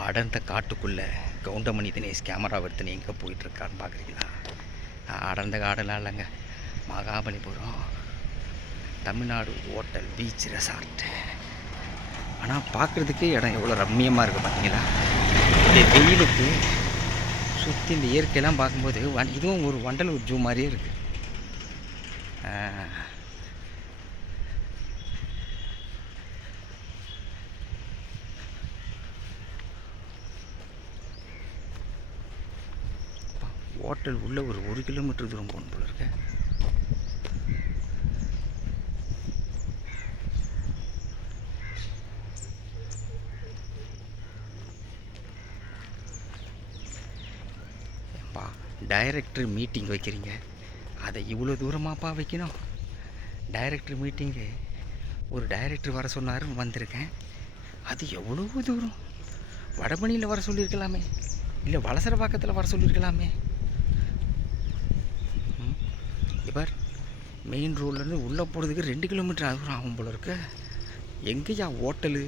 அடர்ந்த காட்டுக்குள்ளே கவுண்டமணி தினேஷ் கேமரா எடுத்துன்னு எங்கே போயிட்டுருக்கான்னு பார்க்குறீங்களா அடர்ந்த காடெல்லாம் இல்லைங்க. Mahabalipuram Tamil Nadu hotel beach resort ஆனால் பார்க்குறதுக்கு இடம் எவ்வளோ ரம்மியமாக இருக்குது பார்த்தீங்களா இந்த வெயிலுக்கு சுற்றி இந்த இயற்கையெல்லாம் பார்க்கும்போது வன் இதுவும் ஒரு வண்டலூர் ஜூ மாதிரியே இருக்குது ஹோட்டல் உள்ள ஒரு ஒரு கிலோமீட்டர் தூரம் போகணும் போல இருக்கு. ஏப்பா டைரக்டர் மீட்டிங் வைக்கிறீங்க. அதை இவ்வளோ தூரமாப்பா வைக்கணும்? டைரக்டர் மீட்டிங்கு ஒரு டைரக்டர் வர சொன்னார் வந்திருக்கேன். அது எவ்வளோ தூரம்? வடபணியில் வர சொல்லியிருக்கலாமே. இல்லை வலசர பக்கத்தில் வர சொல்லியிருக்கலாமே. இவர் மெயின் ரோட்லேருந்து உள்ளே போகிறதுக்கு ரெண்டு கிலோமீட்டர் தூரம் ஆகும் போல இருக்கு. எங்கேயா ஹோட்டலு